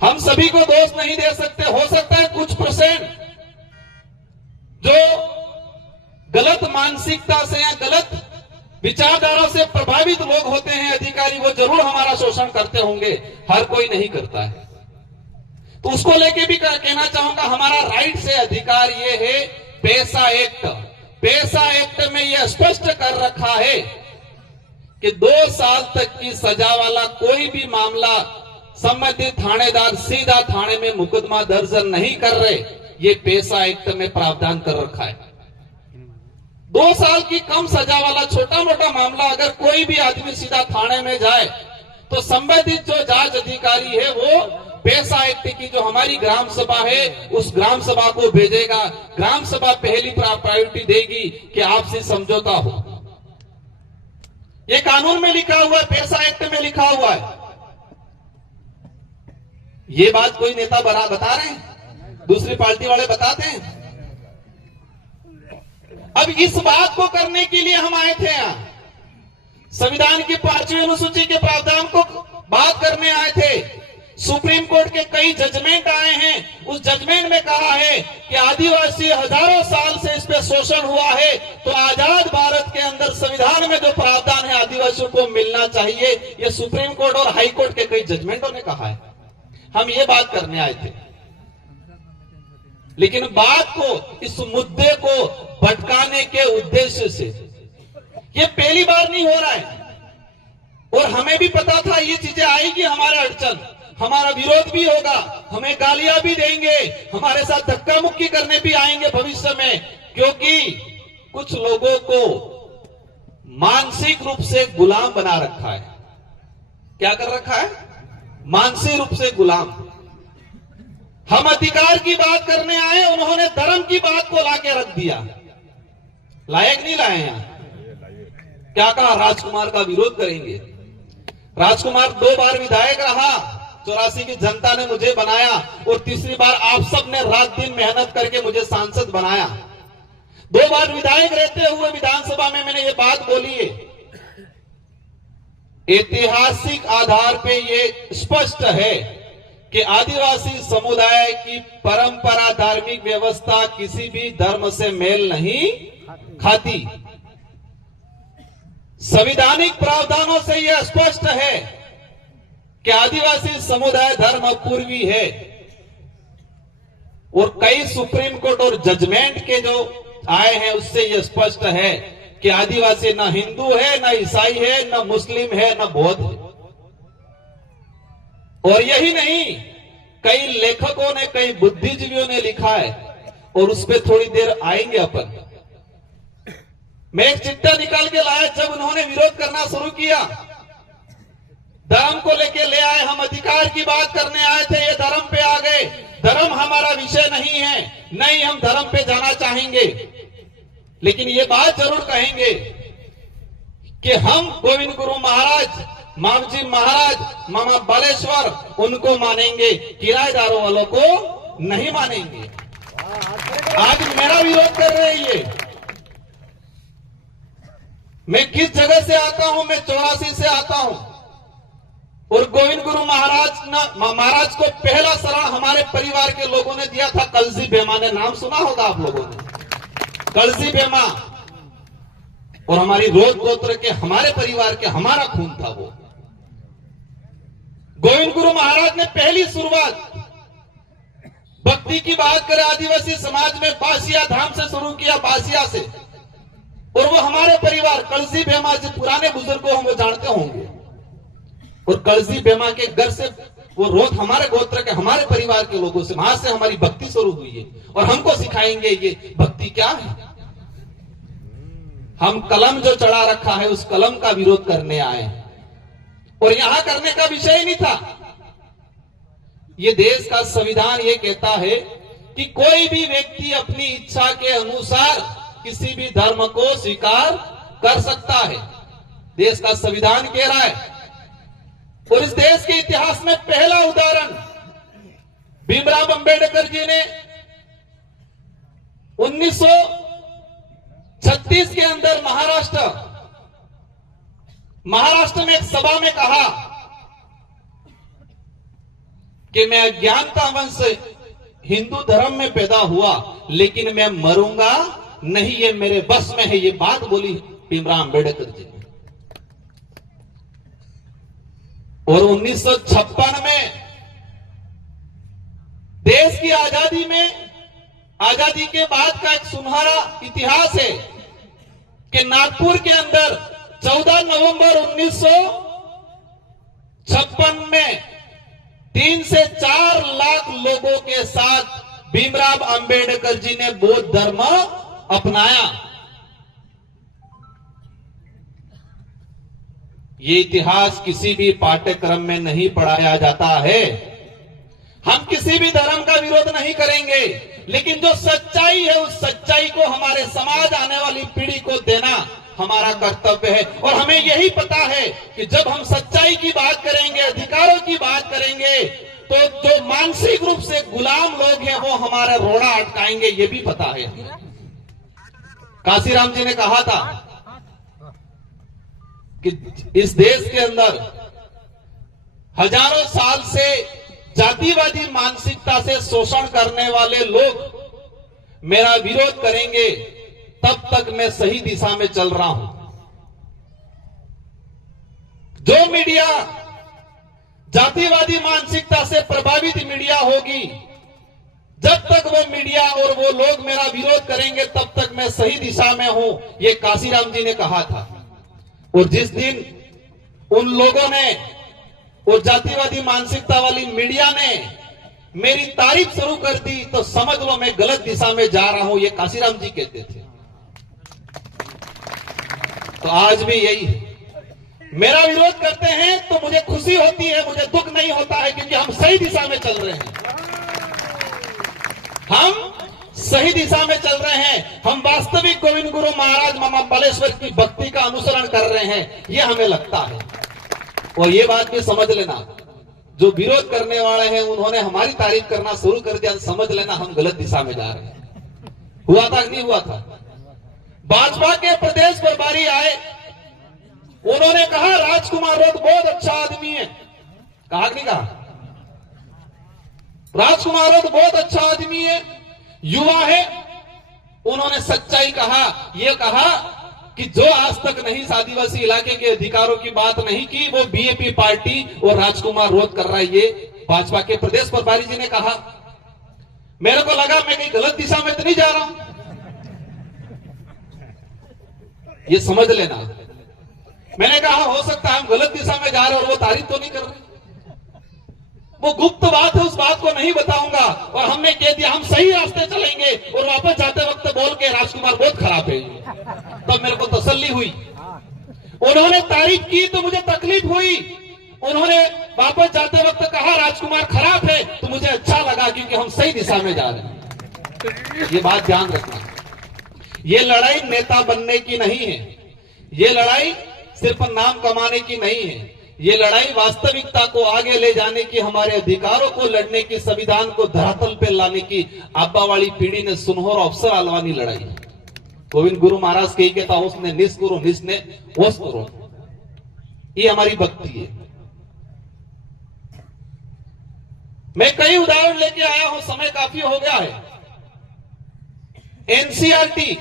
हम सभी को दोष नहीं दे सकते। हो सकता है कुछ % जो गलत मानसिकता से या गलत विचारधारा से प्रभावित लोग होते हैं अधिकारी, वो जरूर हमारा शोषण करते होंगे, हर कोई नहीं करता है। तो उसको लेके भी कहना चाहूंगा, हमारा राइट से अधिकार ये है पैसा एक्ट। पैसा एक्ट में यह स्पष्ट कर रखा है कि 2 साल तक की सजा वाला कोई भी मामला संबंधित थानेदार सीधा थाने में मुकदमा दर्ज नहीं कर रहे, ये पैसा एक्ट में प्रावधान कर रखा है। 2 साल की कम सजा वाला छोटा मोटा मामला अगर कोई भी आदमी सीधा थाने में जाए तो संबंधित जो जांच अधिकारी है वो पैसा एक्ट की जो हमारी ग्राम सभा है उस ग्राम सभा को भेजेगा। ग्राम सभा पहली प्रायोरिटी देगी कि आपसी समझौता हो। ये कानून में लिखा हुआ है, पैसा एक्ट में लिखा हुआ है। ये बात कोई नेता बता रहे हैं, दूसरी पार्टी वाले बताते हैं। अब इस बात को करने के लिए हम आए थे यहां, संविधान की 5वीं अनुसूची के प्रावधान को बात करने आए थे। सुप्रीम कोर्ट के कई जजमेंट आए हैं, उस जजमेंट में कहा है कि आदिवासी हजारों साल से इस पे शोषण हुआ है, तो आजाद भारत के अंदर संविधान में जो प्रावधान है आदिवासियों को मिलना चाहिए। ये सुप्रीम कोर्ट और हाई कोर्ट के कई जजमेंटों ने कहा है। हम ये बात करने आए थे, लेकिन बात को, इस मुद्दे को भटकाने के उद्देश्य से ये पहली बार नहीं हो रहा है। और हमें भी पता था ये चीजें आएगी, हमारा अड़चन, हमारा विरोध भी होगा, हमें गालियां भी देंगे, हमारे साथ धक्का मुक्की करने भी आएंगे भविष्य में, क्योंकि कुछ लोगों को मानसिक रूप से गुलाम बना रखा है। क्या कर रखा है? मानसिक रूप से गुलाम। हम अधिकार की बात करने आए, उन्होंने धर्म की बात को लाके रख दिया। लायक नहीं लाए यहां। क्या कहा? राजकुमार का विरोध करेंगे। राजकुमार 2 बार विधायक रहा, 84 की जनता ने मुझे बनाया, और तीसरी बार आप सब ने रात दिन मेहनत करके मुझे सांसद बनाया। 2 बार विधायक रहते हुए विधानसभा में मैंने ये बात बोली है। ऐतिहासिक आधार पे ये स्पष्ट है कि आदिवासी समुदाय की परंपरा, धार्मिक व्यवस्था किसी भी धर्म से मेल नहीं खाती। संवैधानिक प्रावधानों से यह स्पष्ट है कि आदिवासी समुदाय धर्म पूर्वी है, और कई सुप्रीम कोर्ट और जजमेंट के जो आए हैं उससे यह स्पष्ट है कि आदिवासी न हिंदू है, न ईसाई है, न मुस्लिम है, न बौद्ध है। और यही नहीं, कई लेखकों ने, कई बुद्धिजीवियों ने लिखा है, और उस पर थोड़ी देर आएंगे अपन। मैं एक चिट्ठा निकाल के लाया, जब उन्होंने विरोध करना शुरू किया, धर्म को लेके ले आए, हम अधिकार की बात करने आए थे, ये धर्म पे आ गए। धर्म हमारा विषय नहीं है, नहीं हम धर्म पे जाना चाहेंगे, लेकिन ये बात जरूर कहेंगे कि हम गोविंद गुरु महाराज, मामजी महाराज, मामा बालेश्वर, उनको मानेंगे, किराएदारों वालों को नहीं मानेंगे। आज मेरा विरोध कर रहे हैं ये। मैं किस जगह से आता हूं? मैं 84 से आता हूं, और गोविंद गुरु महाराज को पहला शरण हमारे परिवार के लोगों ने दिया था। कलसी बेमा ने नाम सुना होगा आप लोगों ने, कलसी बेमा, और हमारी रोज गोत्र के, हमारे परिवार के, हमारा खून था वो। गोविंद गुरु महाराज ने पहली शुरुआत भक्ति की बात करें आदिवासी समाज में बासिया धाम से शुरू किया, बासिया से, और वो हमारे परिवार कलसी बेमा, जो पुराने बुजुर्गों हम वो जानते होंगे, और कलसी बेमा के घर से वो रोज हमारे गोत्र के, हमारे परिवार के लोगों से, वहां से हमारी भक्ति शुरू हुई है, और हमको सिखाएंगे ये भक्ति क्या है। हम कलम जो चढ़ा रखा है उस कलम का विरोध करने आए, और यहां करने का विषय नहीं था। ये देश का संविधान ये कहता है कि कोई भी व्यक्ति अपनी इच्छा के अनुसार किसी भी धर्म को स्वीकार कर सकता है, देश का संविधान कह रहा है। और इस देश के इतिहास में पहला उदाहरण भीमराव अंबेडकर जी ने 1936 के अंदर महाराष्ट्र में एक सभा में कहा कि मैं अज्ञानतावश से हिंदू धर्म में पैदा हुआ, लेकिन मैं मरूंगा नहीं, ये मेरे बस में है। ये बात बोली भीमराव अंबेडकर जी ने। और 1956 में देश की आजादी में, आजादी के बाद का एक सुनहरा इतिहास है कि नागपुर के अंदर 14 नवंबर 1956 में 3 से 4 लाख लोगों के साथ भीमराव अंबेडकर जी ने बौद्ध धर्म अपनाया। ये इतिहास किसी भी पाठ्यक्रम में नहीं पढ़ाया जाता है। हम किसी भी धर्म का विरोध नहीं करेंगे, लेकिन जो सच्चाई है उस सच्चाई को हमारे समाज, आने वाली पीढ़ी को देना हमारा कर्तव्य है। और हमें यही पता है कि जब हम सच्चाई की बात करेंगे, अधिकारों की बात करेंगे, तो जो मानसिक रूप से गुलाम लोग हैं वो हमारा रोड़ा अटकाएंगे, ये भी पता है। काशीराम जी ने कहा था कि इस देश के अंदर हजारों साल से जातिवादी मानसिकता से शोषण करने वाले लोग मेरा विरोध करेंगे, तब तक मैं सही दिशा में चल रहा हूं। जो मीडिया जातिवादी मानसिकता से प्रभावित मीडिया होगी, जब तक वो मीडिया और वो लोग मेरा विरोध करेंगे, तब तक मैं सही दिशा में हूं, ये काशीराम जी ने कहा था। और जिस दिन उन लोगों ने, वो जातिवादी मानसिकता वाली मीडिया ने मेरी तारीफ शुरू कर दी, तो समझ लो मैं गलत दिशा में जा रहा हूं, ये काशीराम जी कहते थे। तो आज भी यही है। मेरा विरोध करते हैं तो मुझे खुशी होती है, मुझे दुख नहीं होता है, क्योंकि हम सही दिशा में चल रहे हैं। हम सही दिशा में चल रहे हैं। हम वास्तविक गोविंद गुरु महाराज मामा बालेश्वर की भक्ति का अनुसरण कर रहे हैं, ये हमें लगता है। और ये बात भी समझ लेना, जो विरोध करने वाले हैं उन्होंने हमारी तारीफ करना शुरू कर दिया, समझ लेना हम गलत दिशा में जा रहे हैं। हुआ था कि नहीं हुआ था? भाजपा के प्रदेश प्रभारी आए, उन्होंने कहा राजकुमार रोड बहुत अच्छा आदमी है। कहा कि नहीं कहा? राजकुमार रोड बहुत अच्छा आदमी है, युवा है। उन्होंने सच्चाई कहा, यह कहा कि जो आज तक नहीं इस आदिवासी इलाके के अधिकारों की बात नहीं की, वो बीएपी पार्टी और राजकुमार रोध कर रहा है। ये भाजपा के प्रदेश प्रभारी जी ने कहा। मेरे को लगा मैं कहीं गलत दिशा में तो नहीं जा रहा हूं, ये समझ लेना। मैंने कहा हो सकता है हम गलत दिशा में जा रहे हैं और वो तारीफ तो नहीं कर रहे। वो गुप्त बात है, उस बात को नहीं बताऊंगा। और हमने कह दिया हम सही रास्ते चलेंगे, और वापस जाते वक्त बोल के राजकुमार बहुत खराब है। तब मेरे को तसल्ली हुई। उन्होंने तारीफ की तो मुझे तकलीफ हुई। उन्होंने वापस जाते वक्त कहा राजकुमार खराब है, तो मुझे अच्छा लगा, क्योंकि हम सही दिशा में जा रहे हैं। ये बात ध्यान रखना। ये लड़ाई नेता बनने की नहीं है, ये लड़ाई सिर्फ नाम कमाने की नहीं है। ये लड़ाई वास्तविकता को आगे ले जाने की, हमारे अधिकारों को लड़ने की, संविधान को धरातल पे लाने की आबा वाली पीढ़ी ने सुनहरा अवसर आलवानी लड़ाई। गोविंद गुरु महाराज कही कहता उसने निस गुरु निस ने वस करो, ये हमारी भक्ति है। मैं कई उदाहरण लेके आया हूं, समय काफी हो गया है। एनसीईआरटी,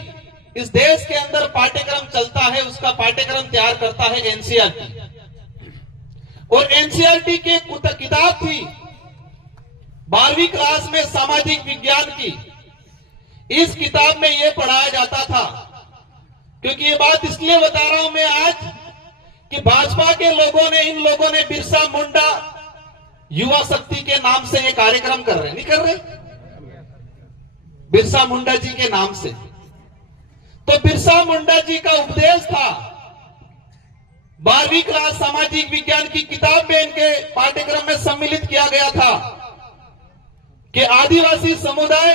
इस देश के अंदर पाठ्यक्रम चलता है, उसका पाठ्यक्रम तैयार करता है एनसीईआरटी। और एनसीईआरटी की किताब थी 12वीं क्लास में सामाजिक विज्ञान की। इस किताब में यह पढ़ाया जाता था, क्योंकि ये बात इसलिए बता रहा हूं मैं आज कि भाजपा के लोगों ने, इन लोगों ने बिरसा मुंडा युवा शक्ति के नाम से ये कार्यक्रम कर रहे, नहीं कर रहे? बिरसा मुंडा जी के नाम से। तो बिरसा मुंडा जी का उपदेश था 12वीं क्लास सामाजिक विज्ञान की किताब में, इनके पाठ्यक्रम में सम्मिलित किया गया था कि आदिवासी समुदाय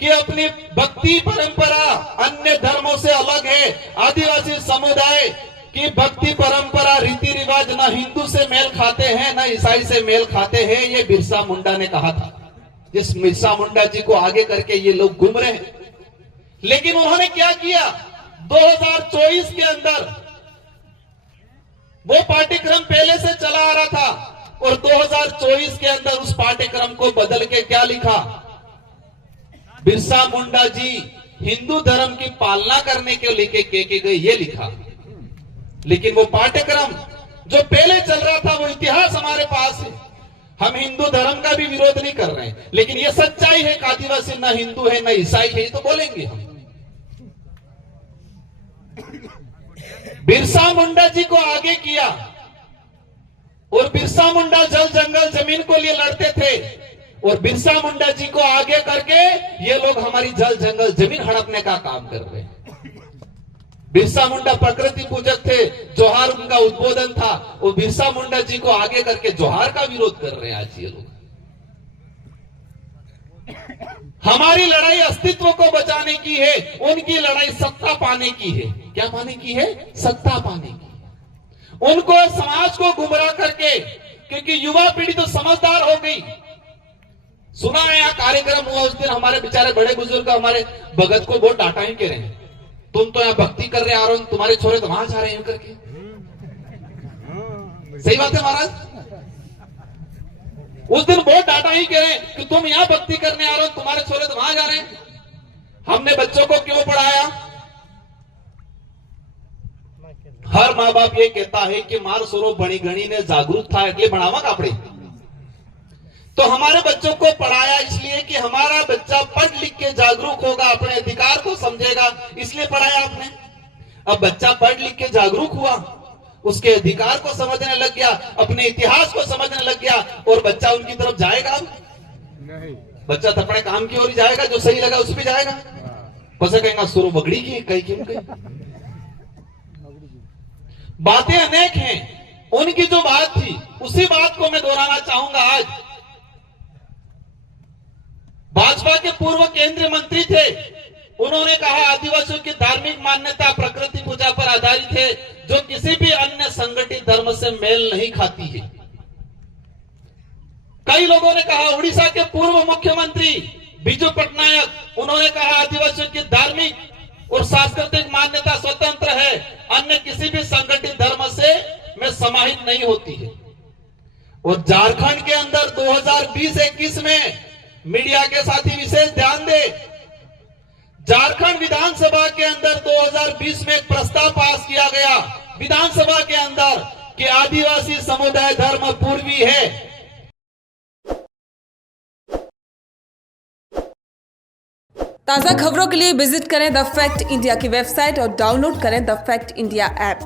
की अपनी भक्ति परंपरा अन्य धर्मों से अलग है। आदिवासी समुदाय की भक्ति परंपरा, रीति रिवाज न हिंदू से मेल खाते हैं, न ईसाई से मेल खाते हैं। ये बिरसा मुंडा ने कहा था। जिस बिरसा मुंडा जी को आगे करके ये लोग घूम रहे हैं। लेकिन उन्होंने क्या किया, 2024 के अंदर वो पाठ्यक्रम पहले से चला आ रहा था, और 2024 के अंदर उस पाठ्यक्रम को बदल के क्या लिखा, बिरसा मुंडा जी हिंदू धर्म की पालना करने के लेके के गए, ये लिखा। लेकिन वो पाठ्यक्रम जो पहले चल रहा था, वो इतिहास हमारे पास है। हम हिंदू धर्म का भी विरोध नहीं कर रहे हैं, लेकिन ये सच्चाई है कि आदिवासी न हिंदू है न ईसाई है, तो बोलेंगे हम। बिरसा मुंडा जी को आगे किया, और बिरसा मुंडा जल जंगल जमीन को लिए लड़ते थे, और बिरसा मुंडा जी को आगे करके ये लोग हमारी जल जंगल जमीन हड़पने का काम कर रहे हैं। बिरसा मुंडा प्रकृति पूजक थे, जोहार उनका उद्बोधन था, और बिरसा मुंडा जी को आगे करके जोहार का विरोध कर रहे हैं आज ये लोग। हमारी लड़ाई अस्तित्व को बचाने की है, उनकी लड़ाई सत्ता पाने की है। क्या पाने की है? सत्ता पाने की। उनको समाज को गुमराह करके, क्योंकि युवा पीढ़ी तो समझदार हो गई। सुना है यहाँ कार्यक्रम हुआ उस दिन, हमारे बेचारे बड़े बुजुर्ग हमारे भगत को बहुत डांटा ही कह रहे हैं, तुम तो यहाँ भक्ति कर रहे आ रहे हो, तुम्हारे छोरे तो वहां जा रहे हैं करके। सही बात है महाराज, उस दिन बहुत डांटा ही कह रहे हैं कि तुम यहाँ भक्ति करने आ रहे हो, तुम्हारे छोरे तो वहां जा रहे हैं। हमने बच्चों को क्यों पढ़ाया? हर माँ बाप ये कहता है कि मार सोरो बड़ी गणी ने जागरूक था એટલે ભણાવવા કાપડે। तो हमारे बच्चों को पढ़ाया इसलिए कि हमारा बच्चा पढ़ लिख के जागरूक होगा, अपने अधिकार को समझेगा, इसलिए पढ़ाया आपने। अब बच्चा पढ़ लिख के जागरूक हुआ, उसके अधिकार को समझने लग गया, अपने इतिहास को समझने लग गया, और बच्चा उनकी तरफ जाएगा नहीं। बच्चा तो अपने काम की ओर ही जाएगा, जो सही लगा उस पर जाएगा। पसे कहेगा सुरो बगड़ी की कहीं क्यों कहीं। बातें अनेक हैं, उनकी जो बात थी उसी बात को मैं दोहराना चाहूंगा। आज भाजपा के पूर्व केंद्रीय मंत्री थे, उन्होंने कहा आदिवासियों की धार्मिक मान्यता प्रकृति पूजा पर आधारित है, जो किसी भी अन्य संगठित धर्म से मेल नहीं खाती है। कई लोगों ने कहा, उड़ीसा के पूर्व मुख्यमंत्री बिजू पटनायक, उन्होंने कहा आदिवासियों की धार्मिक और सांस्कृतिक मान्यता स्वतंत्र है, अन्य किसी भी संगठित धर्म से में समाहित नहीं होती है। और झारखंड के अंदर 2020-21 में मीडिया के साथी विशेष ध्यान दे, झारखंड विधानसभा के अंदर 2020 में एक प्रस्ताव पास किया गया विधानसभा के अंदर कि आदिवासी समुदाय धर्म पूर्वी है। ताज़ा खबरों के लिए विजिट करें द फैक्ट इंडिया की वेबसाइट और डाउनलोड करें द फैक्ट इंडिया ऐप।